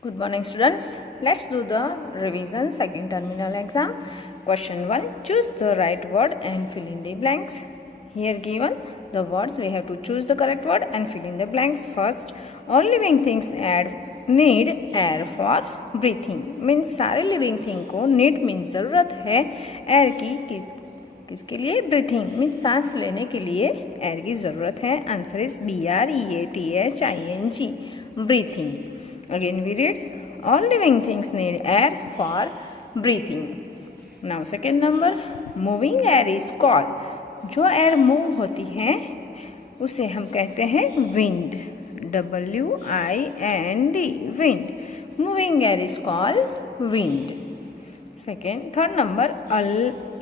Good morning students. Let's do the revision second terminal exam. Question 1. Choose the right word and fill in the blanks. Here given the words, we have to choose the correct word and fill in the blanks. First, all living things need air for breathing. Means सारे living thing को need means जरूरत है air की किसके लिए? breathing means सांस लेने के लिए air की जरूरत है. Answer is BREATHING breathing. Again we read, all living things need air for breathing. Now second number, moving air is called. जो air move होती है उसे हम कहते हैं wind. WIND wind. Moving air is called wind. Third number, a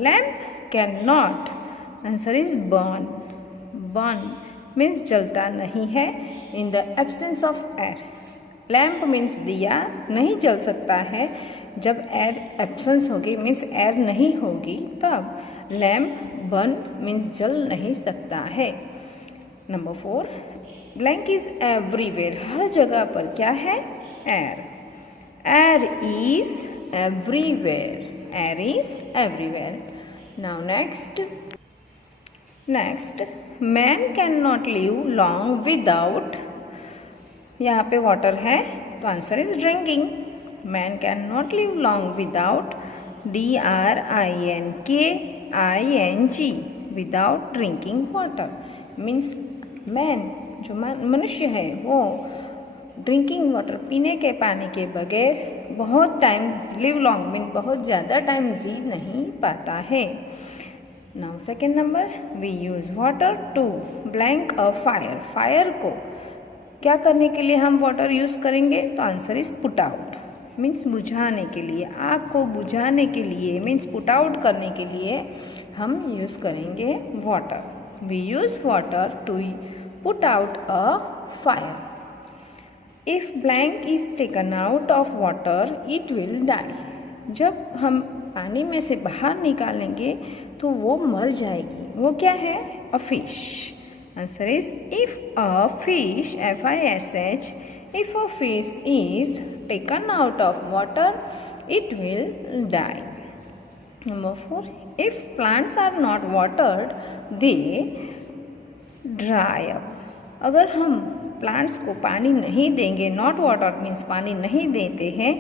lamp cannot. Answer is burn. Burn means जलता नहीं है in the absence of air. Lamp means दिया नहीं जल सकता है जब एयर एब्सेंस होगी मीन्स एयर नहीं होगी तब लैम्प बर्न मीन्स जल नहीं सकता है. Number 4, blank is everywhere. हर जगह पर क्या है? Air. Air is everywhere. Air is everywhere. Now next man can not live long without. यहाँ पे वाटर है तो answer is drinking. Man can not live long without DRINKING without drinking water. Means man जो मनुष्य है वो drinking water पीने के पानी के बगैर बहुत टाइम लिव लॉन्ग मीन बहुत ज़्यादा टाइम जी नहीं पाता है. Now second number, we use water to blank a fire. Fire को क्या करने के लिए हम वाटर यूज़ करेंगे? तो answer is put out. Means बुझाने के लिए, आग को बुझाने के लिए मीन्स पुट आउट करने के लिए हम यूज़ करेंगे water. We use water to put out a fire. If blank is taken out of water it will die. जब हम पानी में से बाहर निकालेंगे तो वो मर जाएगी. वो क्या है? A fish. Answer is if a fish, FISH, if a fish is taken out of water, it will die. Number 4, if plants are not watered, they dry up. अगर हम प्लांट्स को पानी नहीं देंगे, नॉट वाटर मीन्स पानी नहीं देते हैं,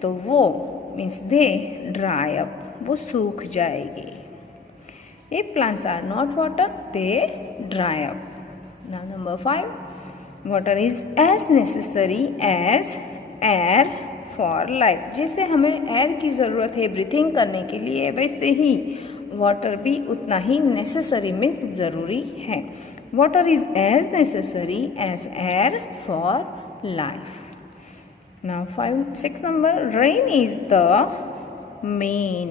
तो वो मीन्स दे ड्राई अप, वो सूख जाएगी. If plants are not watered, they dry up. Now number 5, water is as necessary as air for life. जैसे हमें एयर की ज़रूरत है ब्रीथिंग करने के लिए, वैसे ही वाटर भी उतना ही नेसेसरी मीन्स ज़रूरी है. Water is as necessary as air for life. Now 6 number, rain is the main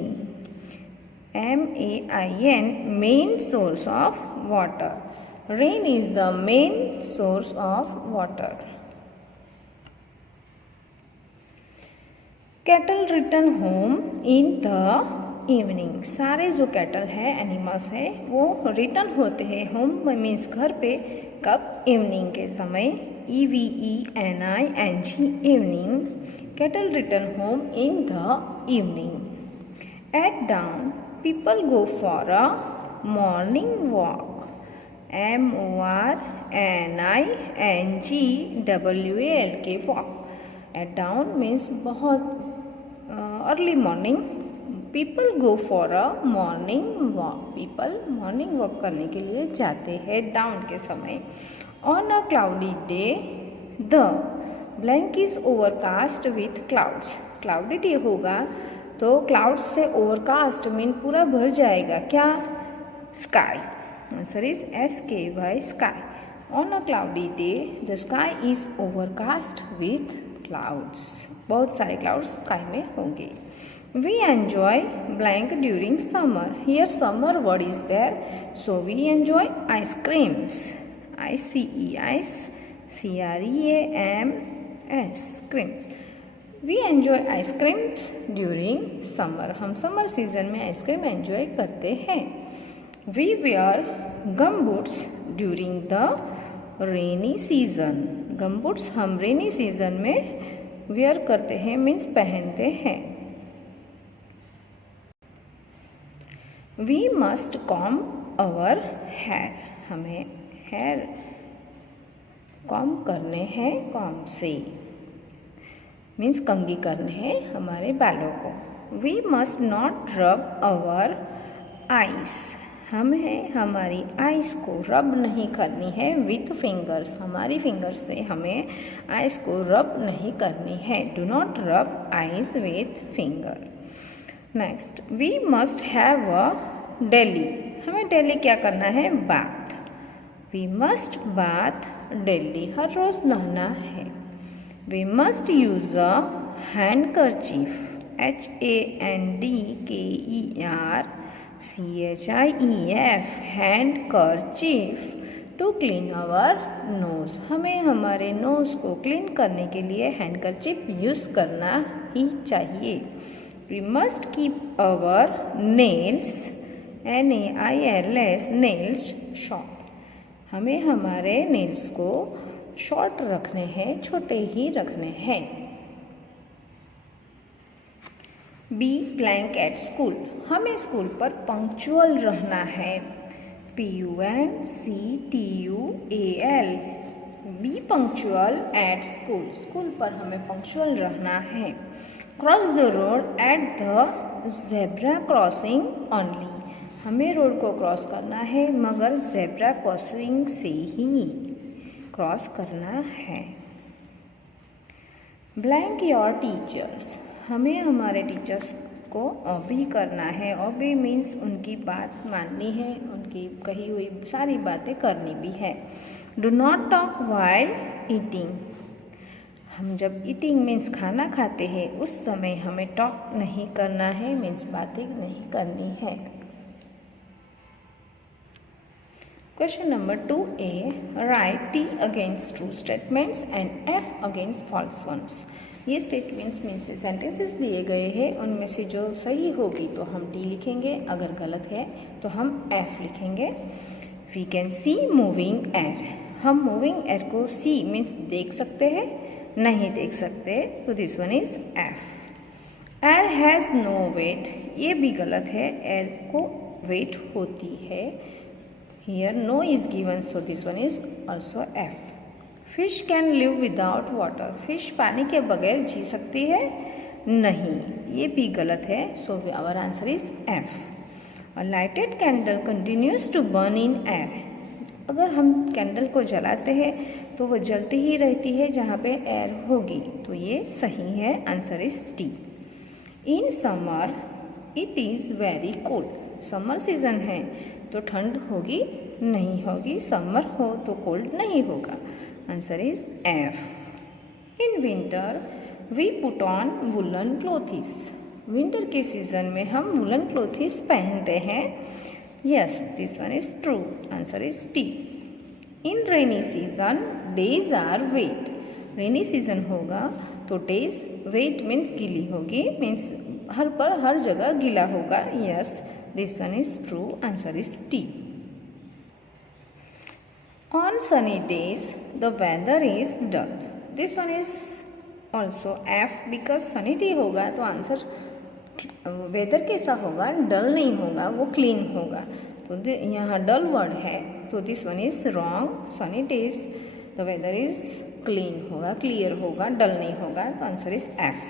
main source of water. Rain is the main source of water. Cattle return home in the evening. सारे जो cattle है animals है वो return होते हैं home means घर पे कब? इवनिंग के समय. EVENING evening. Cattle return home in the evening. At dawn people go for a morning walk. MORNINGWALK walk. At dawn means बहुत early morning. People go for a morning walk. People morning walk करने के लिए जाते हैं down के समय. On a cloudy day the blank is overcast with clouds. Cloudy day होगा तो क्लाउड्स से ओवरकास्ट मीन पूरा भर जाएगा. क्या? Sky. Answer is SKY sky. On a cloudy day the sky is overcast with clouds. बहुत सारे क्लाउड्स स्काई में होंगे. We enjoy blank during summer. Here summer word is there so we enjoy ice creams. ICEICREAMS creams. We enjoy ice creams during summer. हम summer season में ice cream enjoy करते हैं. We wear gum boots during the rainy season. Gum boots हम rainy season में where करते हैं means पहनते हैं। We must comb our hair, हमें हेयर कॉम करने हैं, कॉम से मीन्स कंघी करने हैं हमारे बालों को। वी मस्ट नॉट रब अवर आइज, हमें हमारी आइज को रब नहीं करनी है विथ फिंगर्स, हमारी फिंगर्स से हमें आइज को रब नहीं करनी है। Do not rub eyes with finger. Next, we must have a daily, हमें डेली क्या करना है, bath. We must bath daily, हर रोज नहाना है। We must use a handkerchief, HANDKERCHIEF, handkerchief to clean our nose, हमें हमारे नोज को क्लीन करने के लिए हैंडकरचीफ यूज करना ही चाहिए। We must keep our nails, NAILS, nails short, हमें हमारे नेल्स को शॉर्ट रखने हैं, छोटे ही रखने हैं। बी ब्लैंक एट स्कूल, हमें स्कूल पर पंक्चुअल रहना है। PUNCTUAL, B punctual at school, school पर हमें पंक्चुअल रहना है। Cross the road at the zebra crossing only, हमें रोड को क्रॉस करना है मगर ज़ेब्रा क्रॉसिंग से ही क्रॉस करना है। ब्लैंक योर टीचर्स, हमें हमारे टीचर्स को ओबी करना है। ओबी मीन्स उनकी बात माननी है, उनकी कही हुई सारी बातें करनी भी है। Do not talk while eating, हम जब ईटिंग मीन्स खाना खाते हैं उस समय हमें टॉक नहीं करना है, मीन्स बातें नहीं करनी है। Question number 2A, write T against true statements and F against false ones। ये स्टेटमेंट्स मीन्स सेंटेंसेस दिए गए हैं, उनमें से जो सही होगी तो हम T लिखेंगे, अगर गलत है तो हम F लिखेंगे। We can see moving air, हम मूविंग एयर को see मीन्स देख सकते हैं, नहीं देख सकते, तो this one is F। Air has no weight, ये भी गलत है, एयर को वेट होती है। Here no is given, so this one is also F। Fish can live without water, fish पानी के बगैर जी सकती है नहीं, ये भी गलत है, so our answer is F। A lighted candle continues to burn in air, अगर हम कैंडल को जलाते हैं तो वो जलती ही रहती है जहाँ पे एयर होगी, तो ये सही है, answer is T। In summer it is very cold, summer season है तो ठंड होगी नहीं होगी, समर हो तो कोल्ड नहीं होगा, answer is F। In winter we put on woollen clothes, winter के सीजन में हम वुलन क्लोथिस पहनते हैं, yes this one is true, answer is T। In rainy season days are wet, rainy season होगा तो days wait means गीली होगी, means हर जगह गीला होगा, yes this one is true, answer is T। On sunny days the weather is dull, this one is also F, because sunny day होगा तो answer weather कैसा होगा, डल नहीं होगा, वो क्लीन होगा, तो यहाँ डल वर्ड है तो this one is wrong. Sunny days the weather is clean होगा, क्लियर होगा, डल नहीं होगा, तो answer is F।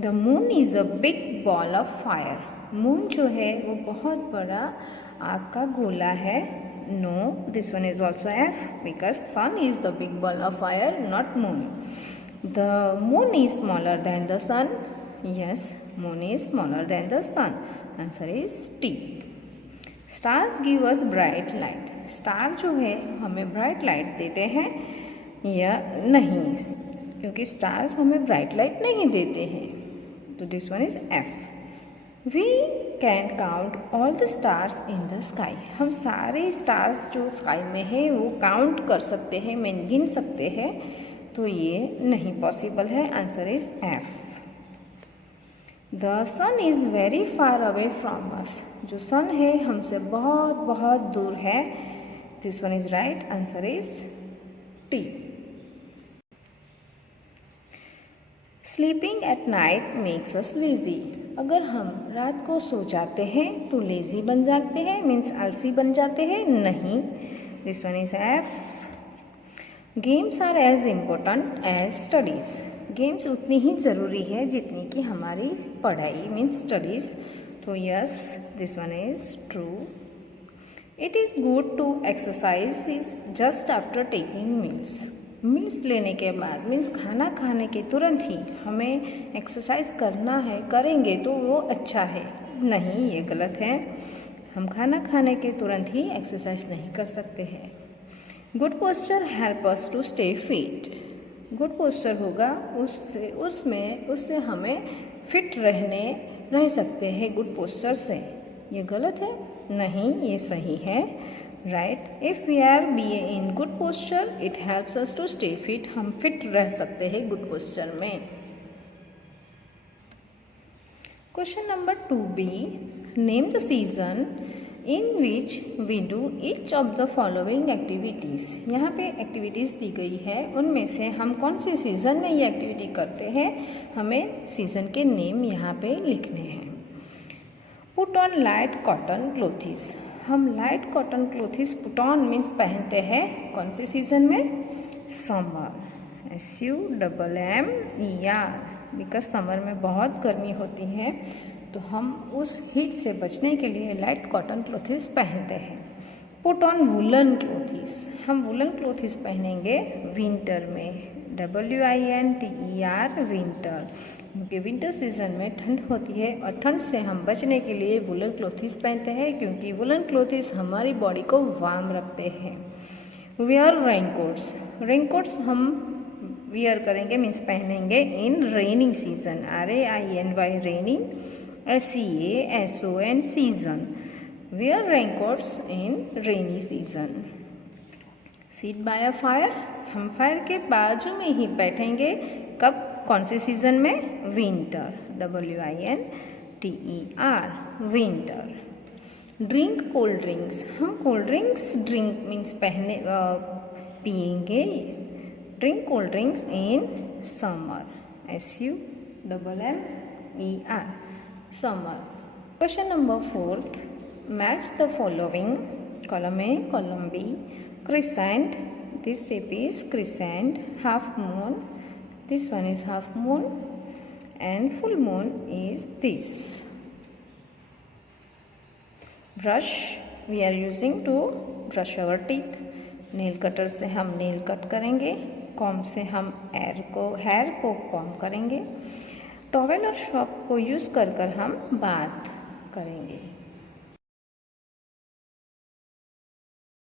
The moon is a big ball of fire, moon जो है वो बहुत बड़ा आग का गोला है, no this one is also F, because sun is the big ball of fire, not moon. The moon is smaller than the sun, yes moon is smaller than the sun, answer is T। stars give us bright light, star जो है हमें bright light देते हैं या नहीं, क्योंकि stars हमें bright light नहीं देते हैं, तो this one is F। We can count all the stars in the sky, हम सारे स्टार्स जो स्काई में है वो काउंट कर सकते हैं, मीन गिन सकते हैं, तो ये नहीं पॉसिबल है, answer is F। The sun is very far away from us, जो सन है हमसे बहुत बहुत दूर है, this one is right, answer is T। Sleeping at night makes us lazy. अगर हम रात को सो जाते हैं तो लेजी बन जाते हैं, मीन्स आलसी बन जाते हैं, नहीं। This one is F. Games are as important as studies. Games उतनी ही ज़रूरी है जितनी कि हमारी पढ़ाई, मीन्स स्टडीज़। तो yes, this one is true. It is good to exercise is just after taking meals. Meals लेने के बाद, मीन्स खाना खाने के तुरंत ही हमें एक्सरसाइज करना है, करेंगे तो वो अच्छा है, नहीं, ये गलत है। हम खाना खाने के तुरंत ही एक्सरसाइज नहीं कर सकते हैं। Good posture help us to stay fit. Good posture होगा उससे हमें फिट रह सकते हैं गुड पोस्चर से। ये गलत है, नहीं, ये सही है, right. If we are be in good posture it helps us to stay fit. हम फिट रह सकते हैं गुड पोस्चर में। Question number 2b, name the season in which we do each of the following activities. यहाँ पे activities दी गई है, उनमें से हम कौन से सीज़न में ये एक्टिविटी करते हैं, हमें सीज़न के नेम यहाँ पे लिखने हैं। Put on light cotton clothes. हम light cotton clothes put on means पहनते हैं कौन से सीज़न में, समर, SUMMER, बिकॉज समर में बहुत गर्मी होती है तो हम उस हीट से बचने के लिए लाइट कॉटन क्लोथिस पहनते हैं। Put on woollen clothes. हम वुलन क्लोथिस पहनेंगे विंटर में, WINTER, विंटर, क्योंकि विंटर सीजन में ठंड होती है और ठंड से हम बचने के लिए वुलन क्लोथिस पहनते हैं, क्योंकि वुलन क्लोथिस हमारी बॉडी को वार्म रखते हैं। Wear raincoats. रेनकोट्स हम वियर करेंगे मीन्स पहनेंगे in raining season, RAINY, raining, SEASON, season. Wear raincoats in rainy season. Sit by a fire. हम फायर के बाजू में ही बैठेंगे, कब, कौन से सीजन में, winter, WINTER, winter. Drink cold drinks. हम कोल्ड ड्रिंक्स ड्रिंक मीन्स पिएंगे, drink cold drinks in summer, SUMMER, summer. Question number 4, match the following. Column A, column B, crescent, this shape is crescent, half moon, this one is half moon, and full moon is this. Brush, we are using to brush our teeth. Nail cutter से हम nail cut करेंगे, com से हम hair को com करेंगे। Towel और shop को use कर हम बाथ